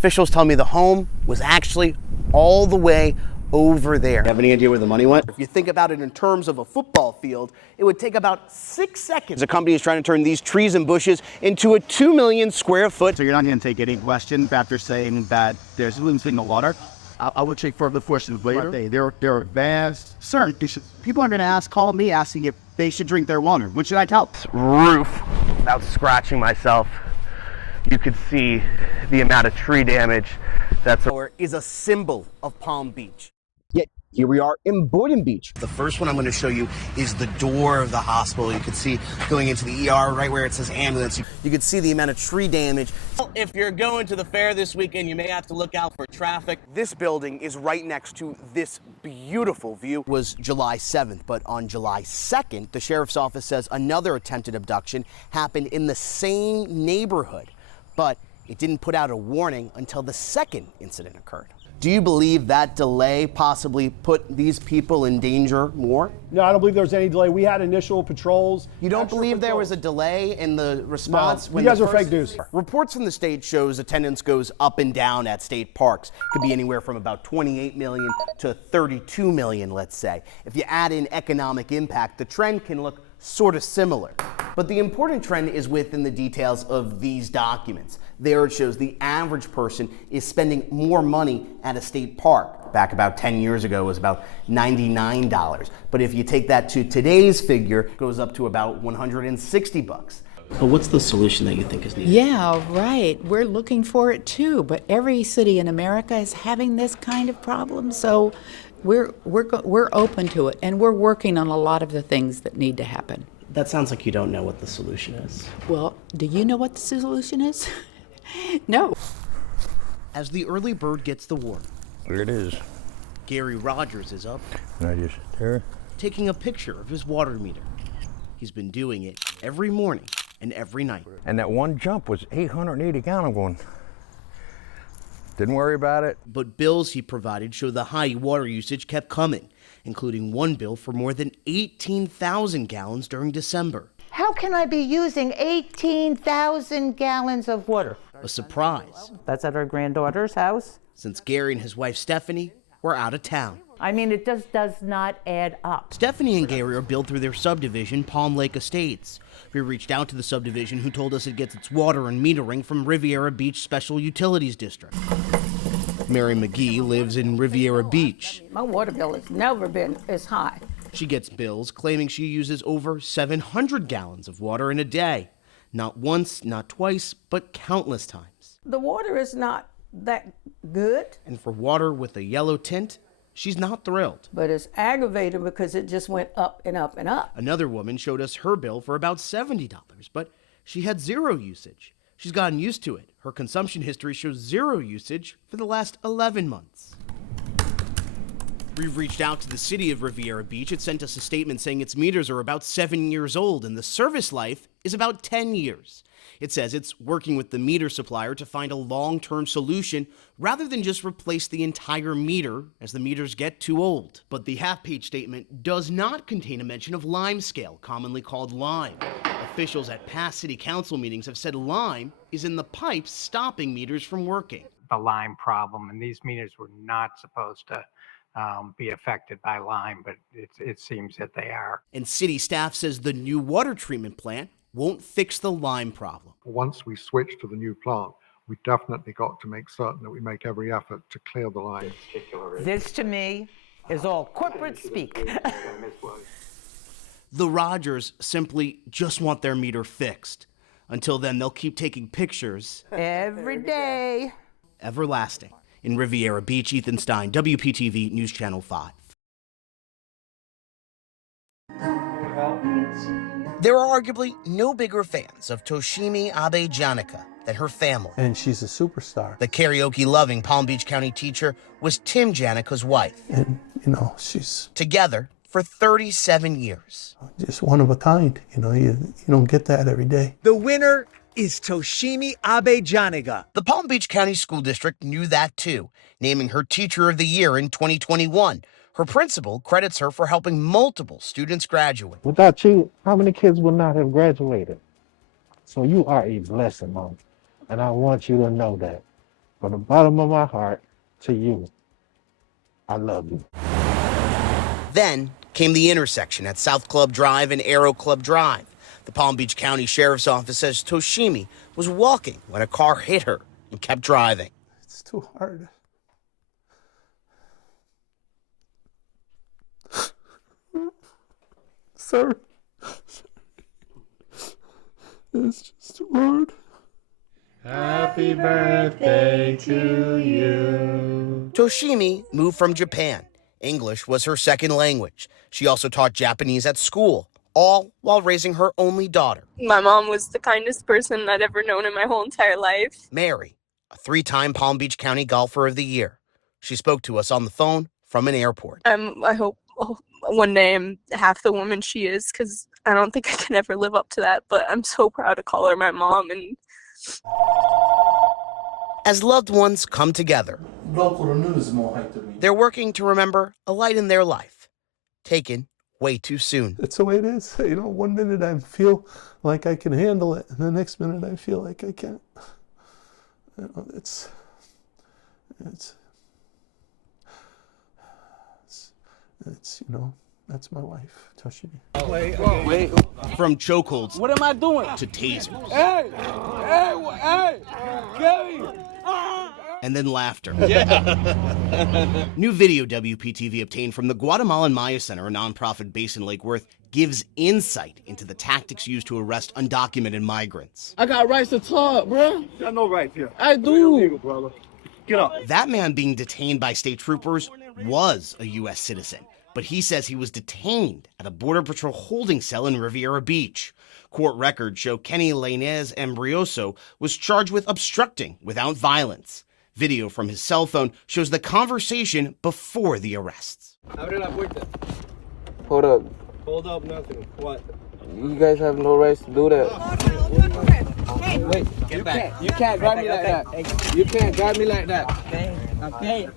Officials tell me the home was actually all the way over there. Have any idea where the money went? If you think about it in terms of a football field, it would take about 6 seconds. The company is trying to turn these trees and bushes into a 2 million square foot. So you're not going to take any questions after saying that there's losing the water? I will take further questions later. There are vast, sir, people are going to call me asking if they should drink their water. What should I tell? Roof, without scratching myself, you could see the amount of tree damage that's is a symbol of Palm Beach. Yet here we are in Boynton Beach. The first one I'm going to show you is the door of the hospital. You can see going into the ER right where it says ambulance. You can see the amount of tree damage. If you're going to the fair this weekend, you may have to look out for traffic. This building is right next to this beautiful view. It was July 7th, but on July 2nd, the sheriff's office says another attempted abduction happened in the same neighborhood, but it didn't put out a warning until the second incident occurred. Do you believe that delay possibly put these people in danger more? No, I don't believe there was any delay. We had initial patrols. You don't believe there was a delay in the response? No, you guys are fake news. Reports from the state shows attendance goes up and down at state parks. Could be anywhere from about 28 million to 32 million, let's say. If you add in economic impact, the trend can look sort of similar. But the important trend is within the details of these documents. There it shows the average person is spending more money at a state park. Back about 10 years ago, it was about $99. But if you take that to today's figure, it goes up to about $160. So what's the solution that you think is needed? Yeah, right. We're looking for it too, but every city in America is having this kind of problem, so we're open to it, and we're working on a lot of the things that need to happen. That sounds like you don't know what the solution is. Well, do you know what the solution is? No. As the early bird gets the worm. There it is. Gary Rogers is up, And I just there. taking a picture of his water meter. He's been doing it every morning and every night. And that one jump was 880 gallons. I'm going, didn't worry about it. But bills he provided show the high water usage kept coming, including one bill for more than 18,000 gallons during December. How can I be using 18,000 gallons of water? A surprise, That's at our granddaughter's house. since Gary and his wife Stephanie were out of town. I mean, it just does not add up. Stephanie and Gary are billed through their subdivision, Palm Lake Estates. We reached out to the subdivision, who told us it gets its water and metering from Riviera Beach Special Utilities District. Mary McGee lives in Riviera Beach. My water bill has never been as high. She gets bills claiming she uses over 700 gallons of water in a day. Not once, not twice, but countless times. The water is not that good, And for water with a yellow tint, she's not thrilled. but it's aggravating because it just went up and up and up. Another woman showed us her bill for about $70, but she had zero usage. She's gotten used to it. Her consumption history shows zero usage for the last 11 months. We've reached out to the city of Riviera Beach. It sent us a statement saying its meters are about 7 years old and the service life is about 10 years. It says it's working with the meter supplier to find a long-term solution rather than just replace the entire meter as the meters get too old. But the half-page statement does not contain a mention of limescale, commonly called lime. Officials at past city council meetings have said lime is in the pipes stopping meters from working. The lime problem, and these meters were not supposed to be affected by lime, but it seems that they are. And city staff says the new water treatment plant won't fix the lime problem. Once we switch to the new plant, we definitely got to make certain that we make every effort to clear the line. This, to me, is all corporate speak. The Rogers simply just want their meter fixed. Until then, they'll keep taking pictures. Every day. Everlasting. In Riviera Beach, Ethan Stein, WPTV News Channel 5. There are arguably no bigger fans of Toshimi Abe Janika than her family. And she's a superstar. The karaoke-loving Palm Beach County teacher was Tim Janika's wife. And, you know, she's Together for 37 years. just one of a kind. You know, you don't get that every day. The winner is Toshimi Abe Janiga. The Palm Beach County School District knew that too, naming her Teacher of the Year in 2021. Her principal credits her for helping multiple students graduate. Without you, how many kids would not have graduated? So you are a blessing, Mom. And I want you to know that. from the bottom of my heart to you, I love you. Then came the intersection at South Club Drive and Aero Club Drive. The Palm Beach County Sheriff's Office says Toshimi was walking when a car hit her and kept driving. It's too hard. Sorry. It's just too hard. Happy birthday to you. Toshimi moved from Japan. English was her second language. She also taught Japanese at school, all while raising her only daughter. My mom was the kindest person I'd ever known in my whole entire life. Mary, a 3-time Palm Beach County Golfer of the Year. She spoke to us on the phone from an airport. I hope one day I'm half the woman she is, because I don't think I can ever live up to that, but I'm so proud to call her my mom. And as loved ones come together, they're working to remember a light in their life, taken way too soon. It's the way it is. You know, one minute I feel like I can handle it, and the next minute I feel like I can't. You know, it's you know, that's my wife, Toshimi. Wait. From chokeholds, what am I doing, to tasers. Hey, Gary! And then laughter. Yeah. New video WPTV obtained from the Guatemalan Maya Center, a nonprofit based in Lake Worth, gives insight into the tactics used to arrest undocumented migrants. I got rights to talk, bro. Got no rights here. I do. Illegal, brother. Get up. That man being detained by state troopers was a U.S. citizen, but he says he was detained at a Border Patrol holding cell in Riviera Beach. Court records show Kenny Lainez Ambrioso was charged with obstructing without violence. Video from his cell phone shows the conversation before the arrests. Hold up. Hold up, nothing. What? You guys have no rights to do that. Wait, You can't grab me like that. You can't grab me like that. Okay.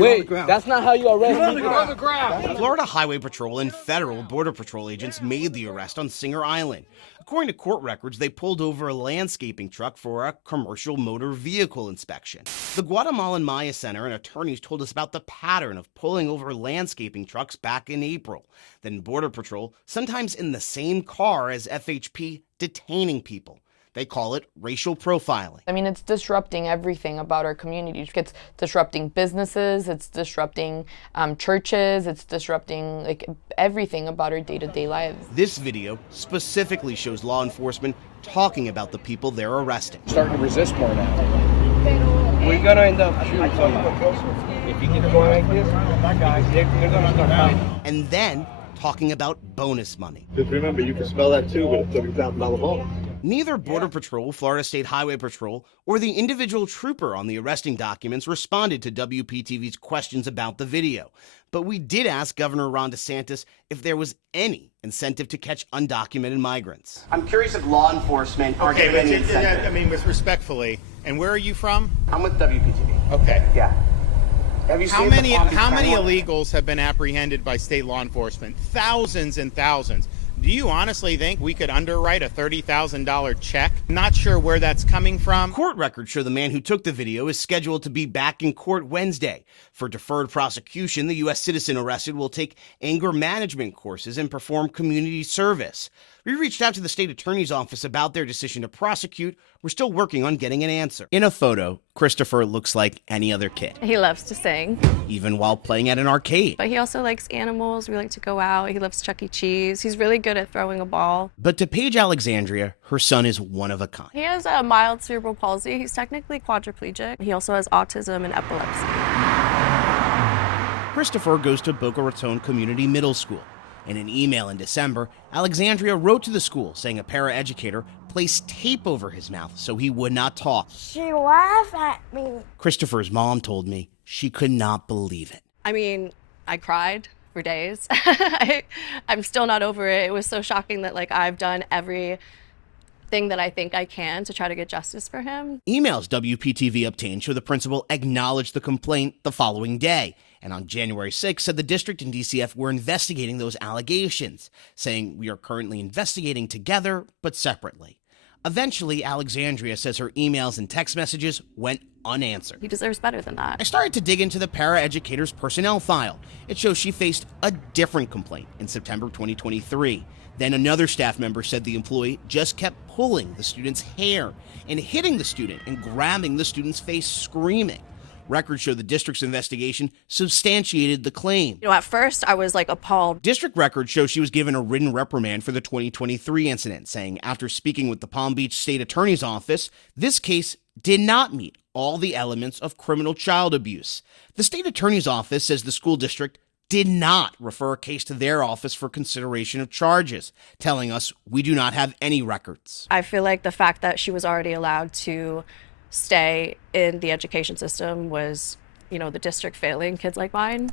Wait, that's not how you arrest me. on the ground. Florida Highway Patrol and federal Border Patrol agents made the arrest on Singer Island. According to court records, they pulled over a landscaping truck for a commercial motor vehicle inspection. The Guatemalan Maya Center and attorneys told us about the pattern of pulling over landscaping trucks back in April. Then Border Patrol, sometimes in the same car as FHP, detaining people. They call it racial profiling. I mean, it's disrupting everything about our community. It's disrupting businesses, it's disrupting churches, it's disrupting like everything about our day-to-day lives. This video specifically shows law enforcement talking about the people they're arresting. Starting to resist more now. We're gonna end up shooting somebody. If you keep going like this, they're gonna start fighting. And then talking about bonus money. Just remember, you can spell that too with a $30,000 bonus. Neither Border Patrol, Florida State Highway Patrol, or the individual trooper on the arresting documents responded to WPTV's questions about the video. But we did ask Governor Ron DeSantis if there was any incentive to catch undocumented migrants. I'm curious if law enforcement are getting any incentive. I mean, with respectfully, and where are you from? I'm with WPTV. Okay. Yeah. Have you How seen many the illegals have been apprehended by state law enforcement? Thousands and thousands. Do you honestly think we could underwrite a $30,000 check? Not sure where that's coming from. Court records show the man who took the video is scheduled to be back in court Wednesday. For deferred prosecution, the U.S. citizen arrested will take anger management courses and perform community service. We reached out to the state attorney's office about their decision to prosecute. We're still working on getting an answer. In a photo, Christopher looks like any other kid. He loves to sing. Even while playing at an arcade. But he also likes animals. We like to go out. He loves Chuck E. Cheese. He's really good at throwing a ball. But to Paige Alexandria, her son is one of a kind. He has a mild cerebral palsy. He's technically quadriplegic. He also has autism and epilepsy. Christopher goes to Boca Raton Community Middle School. In an email in December, Alexandria wrote to the school saying a paraeducator placed tape over his mouth so he would not talk. She laughed at me. Christopher's mom told me she could not believe it. I mean, I cried for days. I'm still not over it. It was so shocking that I've done everything that I think I can to try to get justice for him. Emails WPTV obtained show the principal acknowledged the complaint the following day. And on January 6th, said the district and DCF were investigating those allegations, saying we are currently investigating together, but separately. Eventually, Alexandria says her emails and text messages went unanswered. He deserves better than that. I started to dig into the paraeducator's personnel file. It shows she faced a different complaint in September 2023. Then another staff member said the employee just kept pulling the student's hair and hitting the student and grabbing the student's face, screaming. Records show the district's investigation substantiated the claim. At first I was appalled. District records show she was given a written reprimand for the 2023 incident, saying after speaking with the Palm Beach State Attorney's Office, this case did not meet all the elements of criminal child abuse. The State Attorney's Office says the school district did not refer a case to their office for consideration of charges, telling us we do not have any records. I feel like the fact that she was already allowed to stay in the education system was, the district failing kids like mine.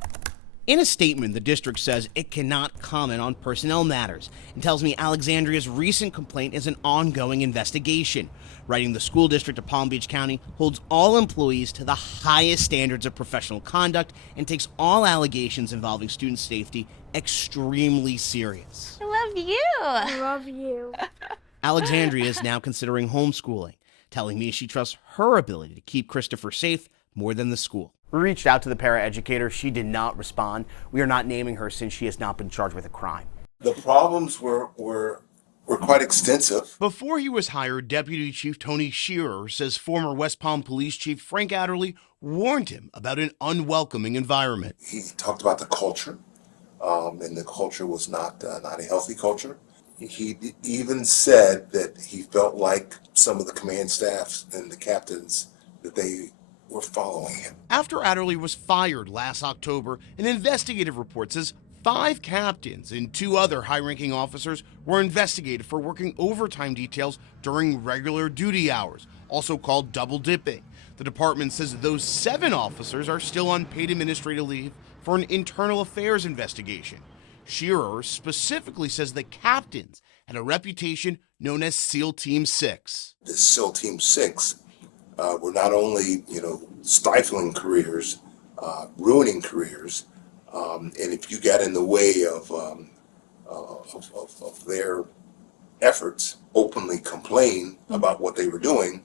In a statement, the district says it cannot comment on personnel matters and tells me Alexandria's recent complaint is an ongoing investigation, writing the school district of Palm Beach County holds all employees to the highest standards of professional conduct and takes all allegations involving student safety extremely serious. I love you. I love you. Alexandria is now considering homeschooling, telling me she trusts her ability to keep Christopher safe more than the school. We reached out to the paraeducator. She did not respond. We are not naming her since she has not been charged with a crime. The problems were quite extensive. Before he was hired, Deputy Chief Tony Shearer says former West Palm Police Chief Frank Adderley warned him about an unwelcoming environment. He talked about the culture, and the culture was not a healthy culture. He even said that he felt like some of the command staffs and the captains, that they were following him. After Adderley was fired last October, an investigative report says 5 captains and 2 other high-ranking officers were investigated for working overtime details during regular duty hours, also called double dipping. The department says those 7 officers are still on paid administrative leave for an internal affairs investigation. Shearer specifically says the captains had a reputation known as SEAL Team 6. The SEAL Team 6 were not only, stifling careers, ruining careers, and if you got in the way of their efforts, openly complain about what they were doing,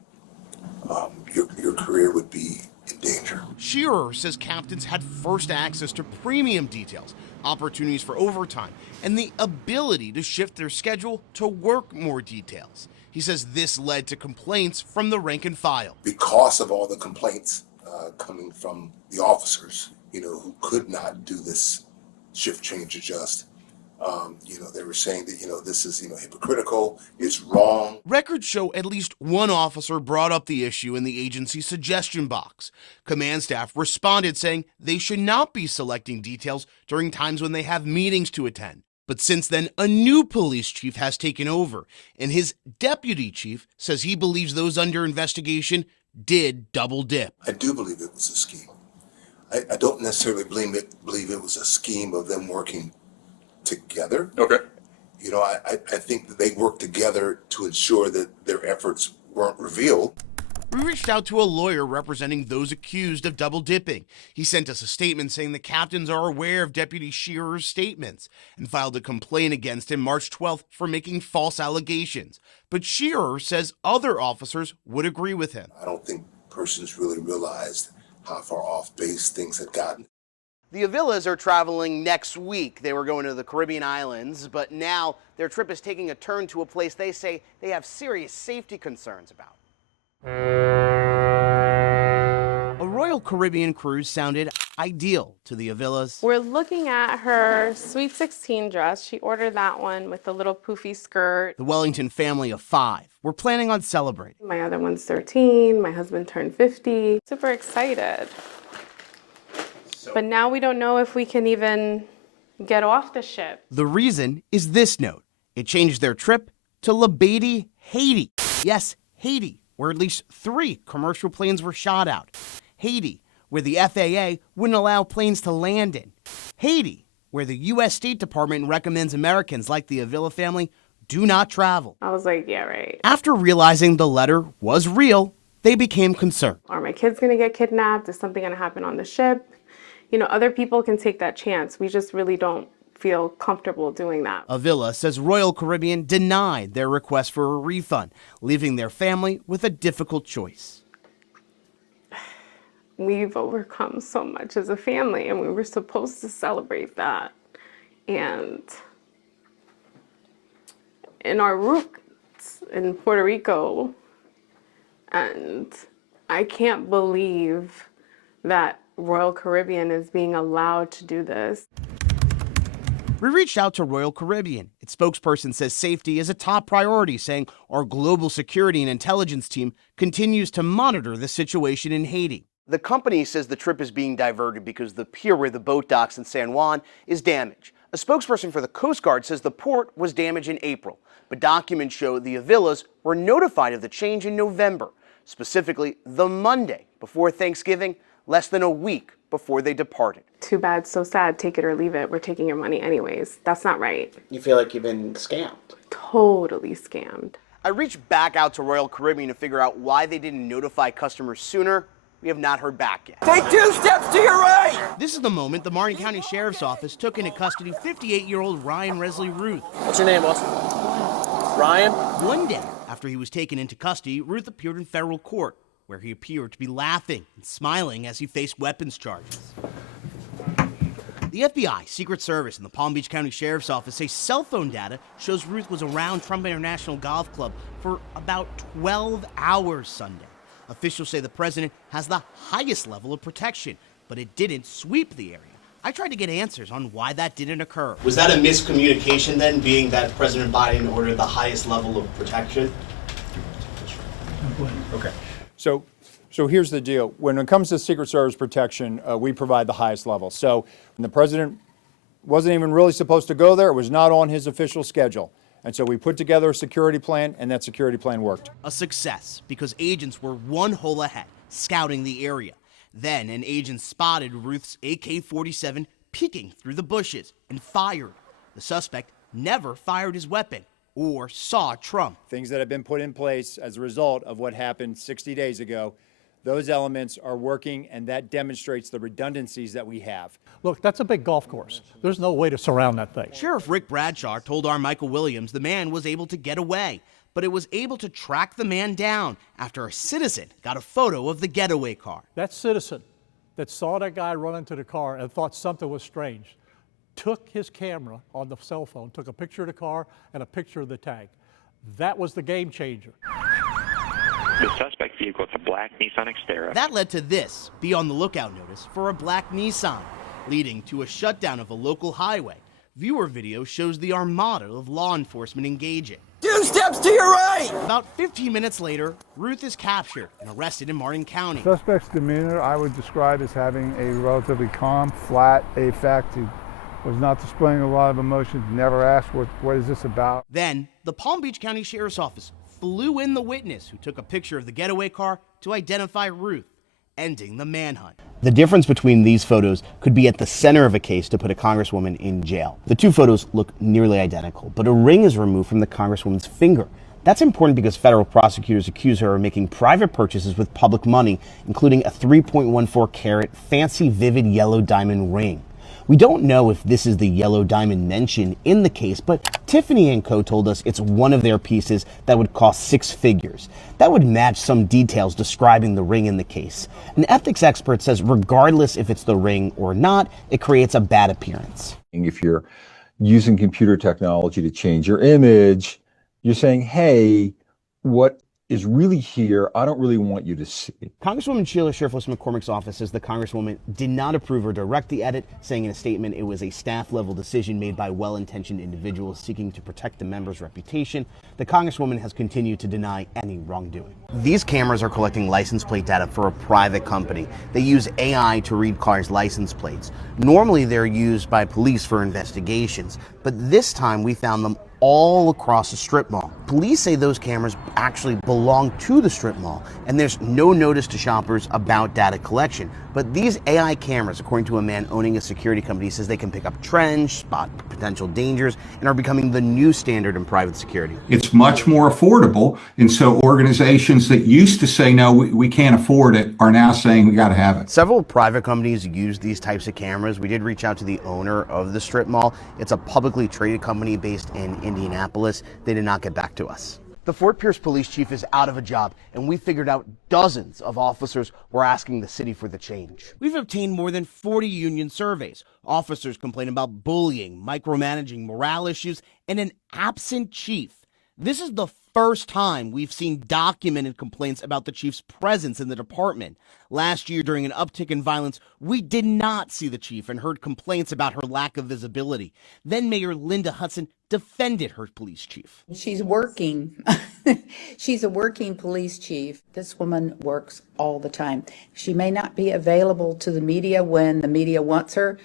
your career would be in danger. Shearer says captains had first access to premium details, opportunities for overtime, and the ability to shift their schedule to work more details. He says this led to complaints from the rank and file. Because of all the complaints coming from the officers, who could not do this shift change adjust, they were saying that, this is, hypocritical, it's wrong. Records show at least one officer brought up the issue in the agency's suggestion box. Command staff responded saying they should not be selecting details during times when they have meetings to attend. But since then, a new police chief has taken over, and his deputy chief says he believes those under investigation did double dip. I do believe it was a scheme. I don't necessarily believe it was a scheme of them working together. Okay. I think that they worked together to ensure that their efforts weren't revealed. We reached out to a lawyer representing those accused of double dipping. He sent us a statement saying the captains are aware of Deputy Shearer's statements and filed a complaint against him March 12th for making false allegations. But Shearer says other officers would agree with him. I don't think persons really realized how far off base things had gotten. The Avilas are traveling next week. They were going to the Caribbean islands, but now their trip is taking a turn to a place they say they have serious safety concerns about. A Royal Caribbean cruise sounded ideal to the Avilas. We're looking at her Sweet 16 dress. She ordered that one with the little poofy skirt. The Wellington family of 5 were planning on celebrating. My other one's 13. My husband turned 50. Super excited. But now we don't know if we can even get off the ship. The reason is this note. It changed their trip to Labadie, Haiti. Yes, Haiti, where at least 3 commercial planes were shot out. Haiti, where the FAA wouldn't allow planes to land in. Haiti, where the U.S. State Department recommends Americans like the Avila family do not travel. I was like, yeah, right. After realizing the letter was real, they became concerned. Are my kids going to get kidnapped? Is something going to happen on the ship? Other people can take that chance. We just really don't feel comfortable doing that. Avila says Royal Caribbean denied their request for a refund, leaving their family with a difficult choice. We've overcome so much as a family, and we were supposed to celebrate that. And in our roots in Puerto Rico, and I can't believe that Royal Caribbean is being allowed to do this. We reached out to Royal Caribbean. Its spokesperson says safety is a top priority, saying our global security and intelligence team continues to monitor the situation in Haiti. The company says the trip is being diverted because the pier where the boat docks in San Juan is damaged. A spokesperson for the Coast Guard says the port was damaged in April, but documents show the Avilas were notified of the change in November, specifically the Monday before Thanksgiving, less than a week before they departed. Too bad, so sad, take it or leave it. We're taking your money anyways. That's not right. You feel like you've been scammed? Totally scammed. I reached back out to Royal Caribbean to figure out why they didn't notify customers sooner. We have not heard back yet. Take 2 steps to your right! This is the moment the Martin County Sheriff's Office took into custody 58-year-old Ryan Resley Ruth. What's your name, boss? Ryan? One day after he was taken into custody, Ruth appeared in federal court, where he appeared to be laughing and smiling as he faced weapons charges. The FBI, Secret Service, and the Palm Beach County Sheriff's Office say cell phone data shows Ruth was around Trump International Golf Club for about 12 hours Sunday. Officials say the president has the highest level of protection, but it didn't sweep the area. I tried to get answers on why that didn't occur. Was that a miscommunication then, being that President Biden ordered the highest level of protection? Okay. So here's the deal. When it comes to Secret Service protection, we provide the highest level. So when the president wasn't even really supposed to go there, it was not on his official schedule. And so we put together a security plan, and that security plan worked. A success, because agents were one hole ahead, scouting the area. Then an agent spotted Ruth's AK-47 peeking through the bushes and fired. The suspect never fired his weapon or saw Trump. Things that have been put in place as a result of what happened 60 days ago, those elements are working, and that demonstrates the redundancies that we have. Look, that's a big golf course. There's no way to surround that thing. Sheriff Rick Bradshaw told our Michael Williams the man was able to get away, but it was able to track the man down after a citizen got a photo of the getaway car. That citizen that saw that guy run into the car and thought something was strange took his camera on the cell phone, took a picture of the car and a picture of the tag. That was the game changer. The suspect vehicle is a black Nissan Xterra. That led to this, be on the lookout notice for a black Nissan, leading to a shutdown of a local highway. Viewer video shows the armada of law enforcement engaging. 2 steps to your right! About 15 minutes later, Ruth is captured and arrested in Martin County. Suspect's demeanor I would describe as having a relatively calm, flat affect. He was not displaying a lot of emotions, never asked what is this about. Then, the Palm Beach County Sheriff's Office flew in the witness who took a picture of the getaway car to identify Ruth, ending the manhunt. The difference between these photos could be at the center of a case to put a congresswoman in jail. The two photos look nearly identical, but a ring is removed from the congresswoman's finger. That's important because federal prosecutors accuse her of making private purchases with public money, including a 3.14 carat fancy vivid yellow diamond ring. We don't know if this is the yellow diamond mentioned in the case, but Tiffany & Co. told us it's one of their pieces that would cost 6 figures. That would match some details describing the ring in the case. An ethics expert says regardless if it's the ring or not, it creates a bad appearance. If you're using computer technology to change your image, you're saying, hey, what is really here, I don't really want you to see. Congresswoman Sheila Scherflis McCormick's office says the Congresswoman did not approve or direct the edit, saying in a statement it was a staff-level decision made by well-intentioned individuals seeking to protect the member's reputation. The Congresswoman has continued to deny any wrongdoing. These cameras are collecting license plate data for a private company. They use AI to read cars' license plates. Normally they're used by police for investigations, but this time we found them all across a strip mall. Police say those cameras actually belong to the strip mall, and there's no notice to shoppers about data collection. But these AI cameras, according to a man owning a security company, says they can pick up trends, spot potential dangers, and are becoming the new standard in private security. It's much more affordable, and so organizations that used to say, no, we can't afford it, are now saying we got to have it. Several private companies use these types of cameras. We did reach out to the owner of the strip mall. It's a publicly traded company based in Indianapolis. They did not get back to us. The Fort Pierce police chief is out of a job, and we figured out dozens of officers were asking the city for the change. We've obtained more than 40 union surveys. Officers complain about bullying, micromanaging, morale issues, and an absent chief. This is the first time we've seen documented complaints about the chief's presence in the department. Last year, during an uptick in violence, we did not see the chief and heard complaints about her lack of visibility. Then Mayor Linda Hudson defended her police chief. She's working. She's a working police chief. This woman works all the time. She may not be available to the media when the media wants her,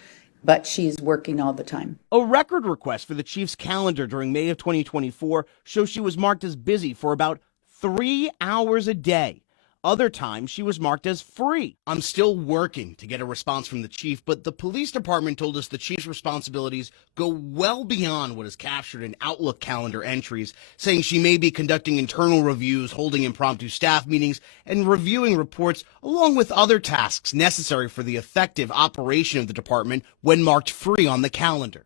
but she's working all the time. A record request for the chief's calendar during May of 2024 shows she was marked as busy for about 3 hours a day. Other times, she was marked as free. I'm still working to get a response from the chief, but the police department told us the chief's responsibilities go well beyond what is captured in Outlook calendar entries, saying she may be conducting internal reviews, holding impromptu staff meetings, and reviewing reports, along with other tasks necessary for the effective operation of the department when marked free on the calendar.